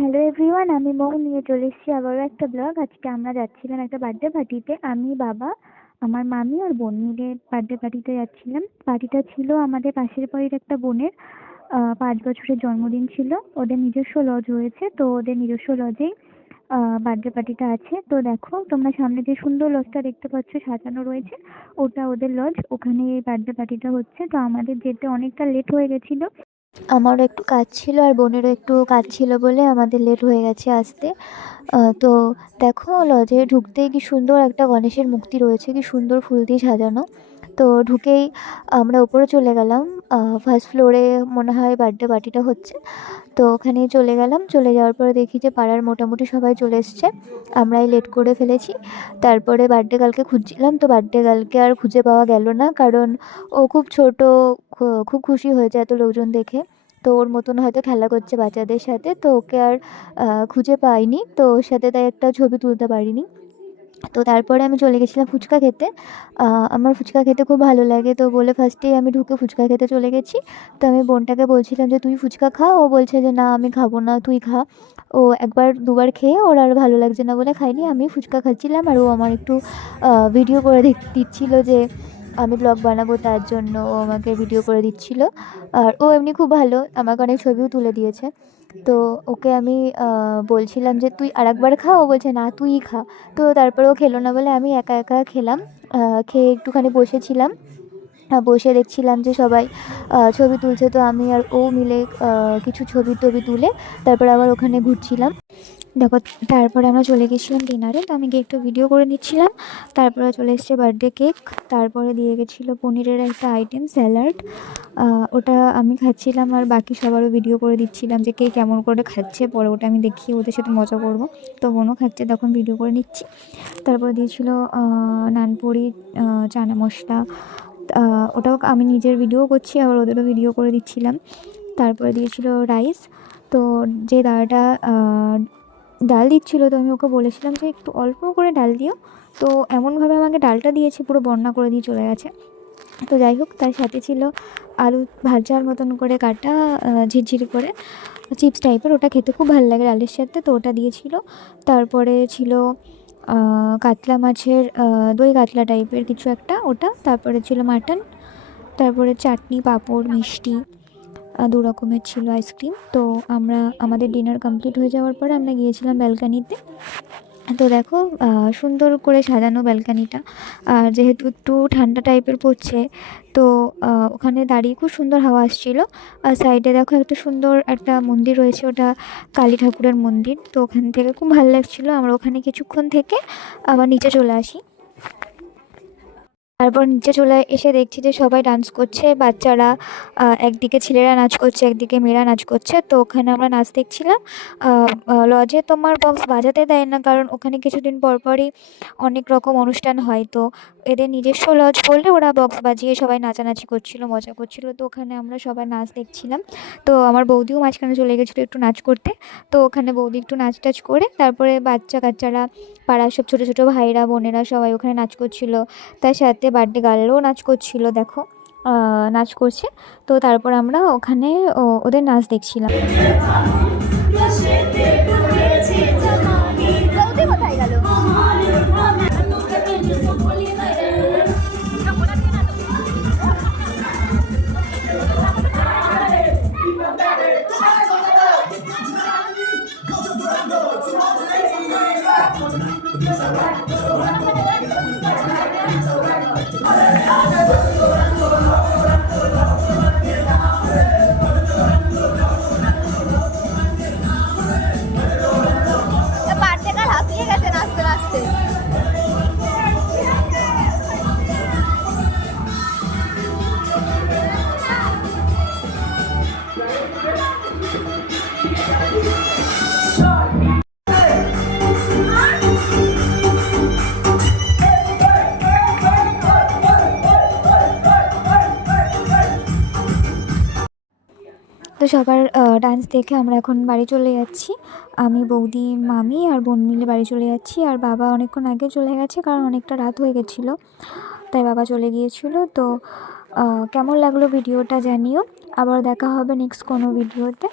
Hello everyone, আমি মৌ নিয়ে চলে এসেছি আবারও একটা ব্লগ। আজকে আমরা যাচ্ছিলাম একটা বার্থডে পার্টিতে। আমি, বাবা, আমার মামি আর বোন মিলে বার্থডে পার্টিতে যাচ্ছিলাম। পার্টিটা ছিল আমাদের পাশের বাড়ির একটা বোনের 5 বছরের জন্মদিন ছিল। ওদের নিজস্ব লজ রয়েছে, তো ওদের নিজস্ব লজেই বার্থডে পার্টিটা আছে। তো দেখো তোমরা সামনে যে সুন্দর লজটা দেখতে পাচ্ছ সাজানো রয়েছে, ওটা ওদের লজ। ওখানে এই বার্থডে পার্টিটা হচ্ছে। তো আমাদের যেতে অনেকটা লেট হয়ে গেছিলো। আমারও একটু কাজ ছিল আর বোনেরও একটু কাজ ছিল বলে আমাদের লেট হয়ে গেছে আসতে। তো দেখো লজে ঢুকতেই কি সুন্দর একটা গণেশের মূর্তি রয়েছে, কি সুন্দর ফুল দিয়ে সাজানো। তো ঢুকেই আমরা উপরে চলে গেলাম। ফার্স্ট ফ্লোরে মনে হয় বার্থডে পার্টিটা হচ্ছে। তো ওখানে চলে গেলাম। চলে যাওয়ার পরে দেখি যে পাড়ার মোটামুটি সবাই চলে এসছে, আমরাই লেট করে ফেলেছি। তারপরে বার্থডে গার্লকে খুঁজছিলাম, তো বার্থডে গার্লকে আর খুঁজে পাওয়া গেল না, কারণ ও খুব ছোট। খুব খুশি হয়েছে এত লোকজন দেখে। তো ওর মতন হয়তো খেলা করছে বাচ্চাদের সাথে, তো ওকে আর খুঁজে পাইনি। তো ওর সাথে তাই একটা ছবি তুলতে পারিনি। তো তারপরে আমি চলে গেছিলাম ফুচকা খেতে। আমার ফুচকা খেতে খুব ভালো লাগে, তো বলে ফার্স্টেই আমি ঢুকে ফুচকা খেতে চলে গেছি। তো আমি বোনটাকে বলছিলাম যে তুই ফুচকা খা, ও বলছে যে না আমি খাবো না, তুই খা। ও একবার দুবার খেয়ে ওর আর ভালো লাগছে না বলে খাইনি। আমি ফুচকা খাচ্ছিলাম আর ও আমার একটু ভিডিও করে দিচ্ছিল যে আমি ব্লগ বানাবো, তার জন্য ও আমাকে ভিডিও করে দিচ্ছিল। আর ও এমনি খুব ভালো, আমাকে অনেক ছবিও তুলে দিয়েছে। তো ওকে আমি বলছিলাম যে তুই আরেকবার খা, ও বলছে না তুইই খা। তো তারপরে ও খেলো না বলে আমি একা একা খেলাম। খেয়ে একটুখানি বসেছিলাম। বসে দেখছিলাম যে সবাই ছবি তুলছে, তো আমি আর ও মিলে কিছু ছবি টবি তুলে তারপর আবার ওখানে ঘুরছিলাম। দেখো তারপরে আমরা চলে গেছিলাম ডিনারে, তো আমি গিয়ে একটু ভিডিও করে নিচ্ছিলাম। তারপরে চলে এসছে বার্থডে কেক। তারপরে দিয়ে গেছিলো পনিরের একটা আইটেম স্যালাড। ওটা আমি খাচ্ছিলাম আর বাকি সবারও ভিডিও করে দিচ্ছিলাম যে কে কেমন করে খাচ্ছে, পরে ওটা আমি দেখিয়ে ওদের সাথে মজা করব। তো বোনও খাচ্ছে, তখন ভিডিও করে নিচ্ছি। তারপরে দিয়েছিল নানপুরি, চানা মশলা। ওটাও আমি নিজের ভিডিও করছি, আবার ওদেরও ভিডিও করে দিচ্ছিলাম। তারপরে দিয়েছিল রাইস। তো যে দাদাটা ডাল দিচ্ছিলো, তো আমি ওকে বলেছিলাম যে একটু অল্প করে ডাল দিও। তো এমনভাবে আমাকে ডালটা দিয়েছে, পুরো বন্যা করে দিয়ে চলে গেছে। তো যাই হোক, তার সাথে ছিল আলু ভাজার মতন করে কাটা, ঝিরঝিরি করে চিপস টাইপের। ওটা খেতে খুব ভালো লাগে ডালের সাথে, তো ওটা দিয়েছিল। তারপরে ছিল কাতলা মাছের দই কাতলা টাইপের কিছু একটা, ওটা। তারপরে ছিল মাটন। তারপরে চাটনি, পাঁপড়, মিষ্টি, দু রকমের ছিল আইসক্রিম। তো আমাদের ডিনার কমপ্লিট হয়ে যাওয়ার পরে আমরা গিয়েছিলাম ব্যালকানিতে। তো দেখো সুন্দর করে সাজানো ব্যালকানিটা। আর যেহেতু একটু ঠান্ডা টাইপের পড়ছে, তো ওখানে দাঁড়িয়ে খুব সুন্দর হাওয়া আসছিলো। আর সাইডে দেখো একটা সুন্দর একটা মন্দির রয়েছে, ওটা কালী ঠাকুরের মন্দির। তো ওখান থেকে খুব ভালো লাগছিলো। আমরা ওখানে কিছুক্ষণ থেকে আবার নিচে চলে আসি। তারপর নিচে চলে এসে দেখছি যে সবাই ডান্স করছে, বাচ্চারা একদিকে ছেলেরা নাচ করছে, একদিকে মেয়েরা নাচ করছে। তো ওখানে আমরা নাচ দেখছিলাম। লজে তোমার বক্স বাজাতে দেয় না, কারণ ওখানে কিছুদিন পর পরই অনেক রকম অনুষ্ঠান হয়। তো এদের নিজস্ব লজ বললে ওরা বক্স বাজিয়ে সবাই নাচানাচি করছিল, মজা করছিল। তো ওখানে আমরা সবাই নাচ দেখছিলাম। তো আমার বৌদিও মাঝখানে চলে গেছিলো একটু নাচ করতে। তো ওখানে বৌদি একটু নাচ টাচ করে তারপরে বাচ্চা কাচ্চারা, পাড়ার সব ছোটো ছোটো ভাইরা বোনেরা সবাই ওখানে নাচ করছিল। তার সাথে বার্থডে গার্লও নাচ করছিল, দেখো নাচ করছে। তো তারপর আমরা ওখানে ওদের নাচ দেখছিলাম। কোথায় গেল? বার্থডে হাঁপিয়ে গেছে নাচতে নাচতে। তো সবার ডান্স দেখে আমরা এখন বাড়ি চলে যাচ্ছি। আমি, বৌদি, মামি আর বোন মিলে বাড়ি চলে যাচ্ছি। আর বাবা অনেকক্ষণ আগে চলে গেছে, কারণ অনেকটা রাত হয়ে গেছিলো, তাই বাবা চলে গিয়েছিলো। তো কেমন লাগলো ভিডিওটা জানিও। আবার দেখা হবে নেক্সট কোনো ভিডিওতে।